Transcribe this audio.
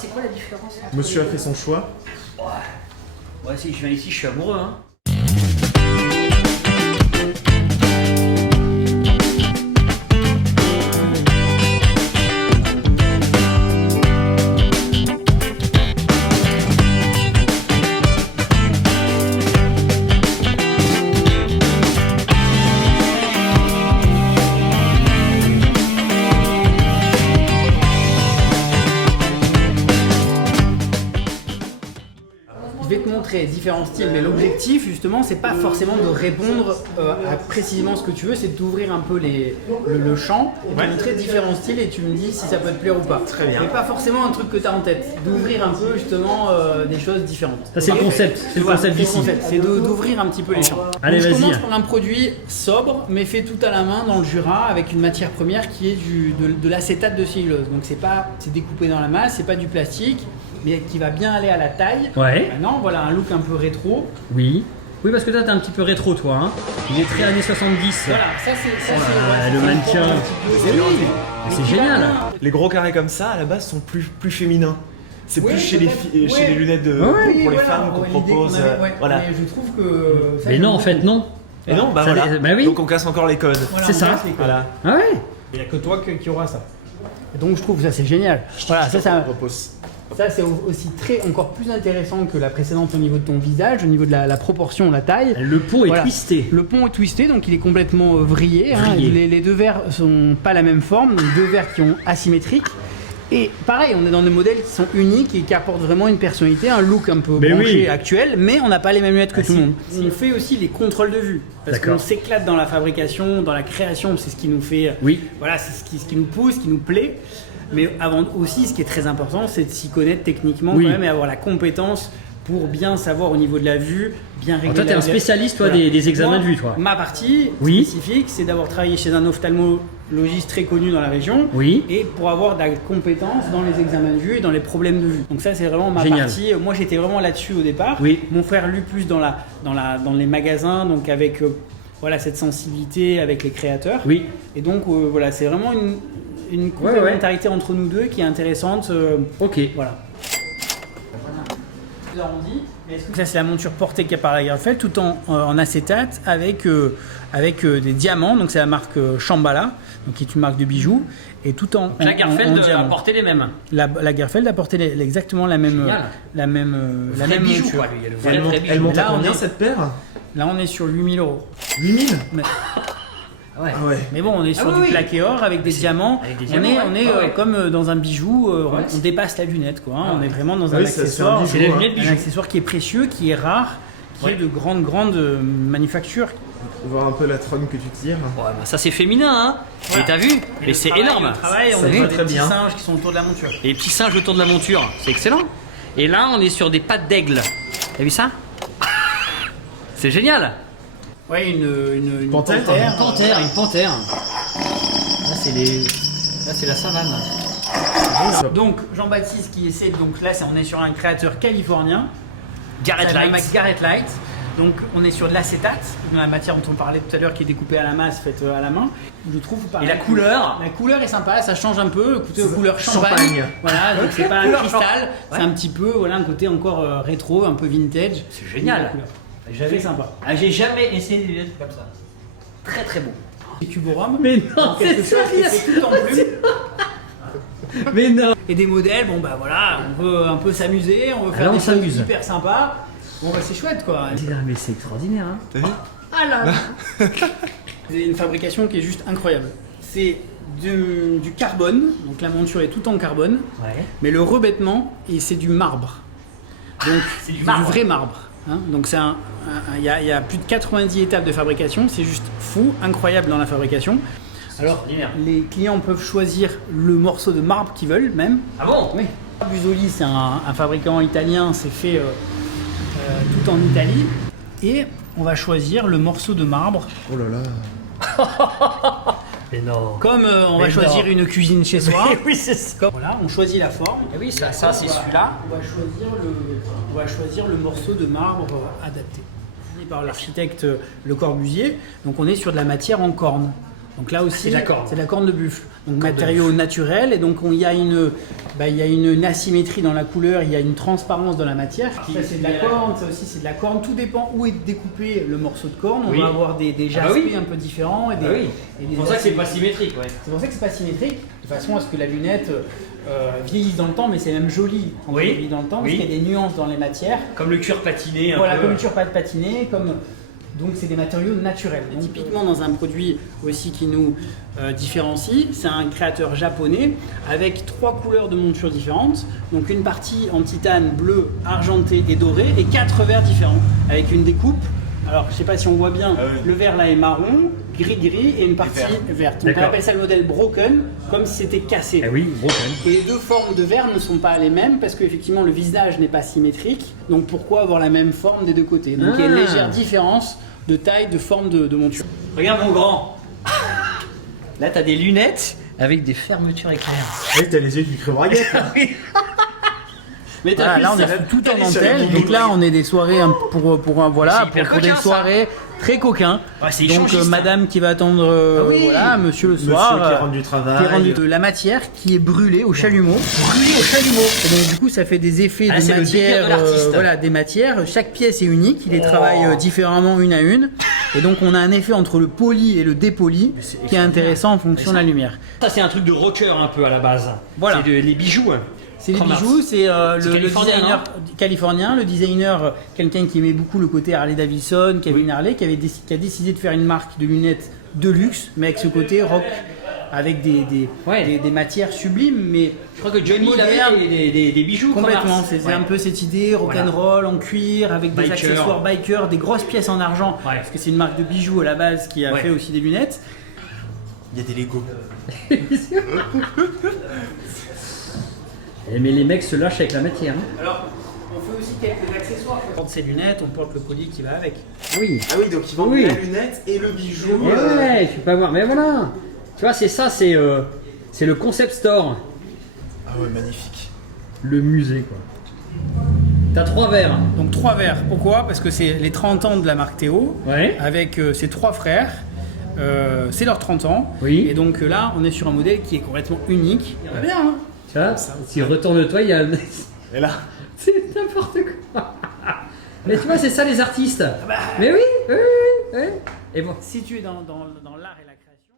c'est quoi la différence entre Monsieur a fait son choix. Ouais, si je viens ici, je suis amoureux, hein. Je vais te montrer différents styles, mais l'objectif justement c'est pas forcément de répondre à précisément ce que tu veux, c'est d'ouvrir un peu le champ et de te montrer différents styles et tu me dis si ça peut te plaire ou pas. Très bien. Mais pas forcément un truc que tu as en tête, d'ouvrir un peu justement des choses différentes. Ça c'est le concept, c'est le concept d'ici. C'est d'ouvrir un petit peu les champs. Allez, Donc, je vas-y. commence par un produit sobre mais fait tout à la main dans le Jura avec une matière première qui est de l'acétate de cellulose. Donc c'est découpé dans la masse, c'est pas du plastique, mais qui va bien aller à la taille. Ouais. Maintenant, voilà un look un peu rétro. Oui. Oui, parce que toi t'es un petit peu rétro toi. Hein. Il est très années 70. Voilà, ça c'est Ouais, le mannequin. C'est génial. Les gros carrés comme ça, à la base, sont plus féminins. C'est Ouais, plus chez les, peut-être. chez les lunettes de, Ouais, pour les femmes qu'on propose. Voilà. Mais je trouve que. ça, Mais non, en fait, non. Et non, bah Ça, voilà. bah oui. Donc on casse encore les codes. voilà, c'est on ça. casse les codes. Voilà. Ah ouais. Il n'y a que toi qui aura ça. Et donc je trouve que ça c'est génial. Voilà, ça Repose. c'est aussi encore plus intéressant que la précédente au niveau de ton visage, au niveau de la proportion, la taille. Le pont est Voilà. twisté. Le pont est twisté, donc il est complètement vrillé. Hein. Vrillé. Les deux verres sont pas la même forme, donc deux verres qui sont asymétriques. Et pareil, on est dans des modèles qui sont uniques et qui apportent vraiment une personnalité, un look un peu Mais branché oui. actuel, mais on n'a pas les mêmes lunettes que tout si. le monde. On fait aussi les contrôles de vue, parce D'accord. qu'on s'éclate dans la fabrication, dans la création, c'est ce qui nous fait, Oui. voilà, c'est ce qui nous pousse, ce qui nous plaît. Mais avant aussi, ce qui est très important, c'est de s'y connaître techniquement Oui. quand même et avoir la compétence pour bien savoir au niveau de la vue, bien régler. Alors toi t'es la un vue. spécialiste toi Voilà. des examens Moi, de vue toi. Ma partie Oui. spécifique, c'est d'avoir travaillé chez un ophtalmologiste très connu dans la région. Oui. Et pour avoir de la compétence dans les examens de vue et dans les problèmes de vue. Donc ça c'est vraiment ma Génial. partie. Moi j'étais vraiment là-dessus au départ. Oui. Mon frère lui plus dans les magasins, donc avec voilà cette sensibilité avec les créateurs. Oui. Et donc voilà, c'est vraiment une complémentarité entre nous deux qui est intéressante. Ok. Voilà. Arrondi. Ça c'est la monture portée qu'il y a par Lagerfeld tout en acétate avec des diamants. Donc c'est la marque Shambhala, donc qui est une marque de bijoux et tout en Lagerfeld a diamant. porté les mêmes. Lagerfeld a porté exactement la même Génial. la même bijou monture. quoi lui. Il y a le vrai Elle bijou. monte à Là, on combien est- cette paire? Là on est sur 8000 €. 8000. Mais, Ah ouais. Ah ouais. mais bon, on est sur oui, du oui. plaqué or avec des diamants. avec des On diamants, est ouais. Ah ouais. comme dans un bijou. On dépasse la lunette quoi. Hein. On est vraiment dans un Oui, ça, c'est un accessoire. bijou, C'est la hein. lunette Un bijou. accessoire qui est précieux, qui est rare, qui est de grande manufacture. On va voir un peu la trône que tu tires. Ouais, bah ça c'est féminin hein. Voilà. Et t'as vu? Mais c'est énorme. Le travail, on Ça est va sur très des petits bien. singes qui sont autour de la monture. Et les petits singes autour de la monture, c'est excellent. Et là, on est sur des pattes d'aigle. T'as vu ça? C'est génial. Ouais, une Panthère. Une panthère. Là, c'est la savane. Donc Jean-Baptiste qui essaie, donc là on est sur un créateur californien, Garrett C'est la Light. marque Garrett Light. Donc on est sur de l'acétate, dans la matière dont on parlait tout à l'heure qui est découpée à la masse, faite à la main. Je trouve Et la couleur? La couleur est sympa, ça change un peu, écoutez, couleur champagne. Champagne. Voilà, donc c'est pas un Couleur cristal, c'est ouais. un petit peu voilà un côté encore rétro, un peu vintage. C'est génial. La couleur. C'est sympa. Ah, j'ai jamais essayé des lunettes comme ça. Très très bon. Et cuborum. Mais non, quelque c'est chose qui est sérieux. fait tout en plume. Mais non. Et des modèles, bon bah voilà, on veut un peu s'amuser, on veut faire Alors, des on choses s'amuse. hyper sympas. Bon bah c'est chouette quoi. Mais c'est extraordinaire. Hein. T'as vu? Ah là. C'est une fabrication qui est juste incroyable. C'est du carbone, donc la monture est tout en carbone, Ouais. mais le revêtement, c'est du marbre. Donc C'est du du marbre. vrai marbre. Hein. Donc c'est il y a plus de 90 étapes de fabrication, c'est juste fou, incroyable dans la fabrication. Alors extraordinaire. les clients peuvent choisir le morceau de marbre qu'ils veulent même. Ah bon? Oui. Busoli, c'est un fabricant italien, c'est fait tout en Italie. Et on va choisir le morceau de marbre. Oh là là. Mais non. Comme on va Mais choisir non. une cuisine chez soi. Oui, c'est ça. Comme- voilà, on choisit la forme. Et oui, ça c'est celui-là. On va choisir le morceau de marbre adapté. Par l'architecte Le Corbusier. Donc on est sur de la matière en corne. Donc là aussi, c'est de la corne. c'est de la corne de buffle. Donc matériau naturel, et donc il y a une asymétrie dans la couleur, il y a une transparence dans la matière. Ça c'est de la corne, ça aussi c'est de la corne. Tout dépend où est découpé le morceau de corne. On Oui. va avoir des aspects un peu différents. Et des, et C'est des pour ça que c'est pas symétrique. Ouais. C'est pour ça que c'est pas symétrique, de façon à ce que la lunette vieillisse dans le temps, mais c'est même joli quand Oui. elle vieillit dans le temps, Oui. parce qu'il y a des nuances dans les matières. Comme le cuir patiné. Voilà, un peu. comme le pas de patiné, comme... Donc c'est des matériaux naturels. Donc, typiquement dans un produit aussi qui nous différencie, c'est un créateur japonais avec 3 couleurs de monture différentes. Donc une partie en titane bleu, argenté et doré et 4 verres différents avec une découpe. Alors je sais pas si on voit bien, le verre là est marron, gris et une partie verte. Donc on appelle ça le modèle broken, comme si c'était cassé. Eh oui, broken. Et les deux formes de verre ne sont pas les mêmes parce qu'effectivement le visage n'est pas symétrique. Donc pourquoi avoir la même forme des deux côtés? Donc il y a une légère différence de taille, de forme de monture. Regarde mon grand. Là, t'as des lunettes avec des fermetures éclair. Oui, t'as les yeux qui crevent raguette. Mais t'as Voilà, vu là on ça est tout en Elle est sur dentelle. les Donc là on est des soirées pour C'est hyper des coquin, ça. soirées très coquins. Ouais, c'est Donc échangiste, madame qui va attendre oui. voilà, monsieur le Monsieur soir. qui rentre du travail. qui rentre de la matière qui est brûlée au chalumeau. Brûlé au chalumeau. Et donc du coup ça fait des effets Ah, de c'est le délire matière, de l'artiste. voilà, des matières. Chaque pièce est unique, il les travaille différemment une à une. Et donc on a un effet entre le poli et le dépoli qui est intéressant en fonction de la lumière. Ça, c'est un truc de rocker un peu à la base. Voilà. C'est les bijoux. C'est les Chrome bijoux, c'est le californien, designer californien, le designer, quelqu'un qui aimait beaucoup le côté Harley Davidson, Kevin Harley, qui a décidé de faire une marque de lunettes de luxe, mais avec ce côté rock, avec des matières sublimes, mais Je crois que Johnny il moderne. avait des bijoux. complètement. Chrome Arts. C'est Ouais. un peu cette idée rock'n'roll en cuir, avec des Biker. accessoires biker, des grosses pièces en argent, Ouais. parce que c'est une marque de bijoux à la base qui a Ouais. fait aussi des lunettes. Il y a des Legos. Mais les mecs se lâchent avec la matière. Alors, on fait aussi quelques accessoires. On porte ses lunettes, on porte le collier qui va avec. Oui. Ah oui, donc ils vendent Oui. la lunette et le bijou. Ouais, tu peux avoir. Mais voilà. Tu vois, c'est ça, c'est le concept store. Ah ouais, magnifique. Le musée, quoi. T'as 3 verres. Donc 3 verres. Pourquoi? Parce que c'est les 30 ans de la marque Théo, Ouais. avec ses 3 frères. C'est leurs 30 ans. Oui. Et donc là, on est sur un modèle qui est complètement unique. Très bien, hein? Tu vois, si retourne-toi, il y a. Et là, C'est n'importe quoi. Mais tu vois, c'est ça les artistes. Mais oui, oui, oui, oui. Et bon. Situé dans l'art et la création.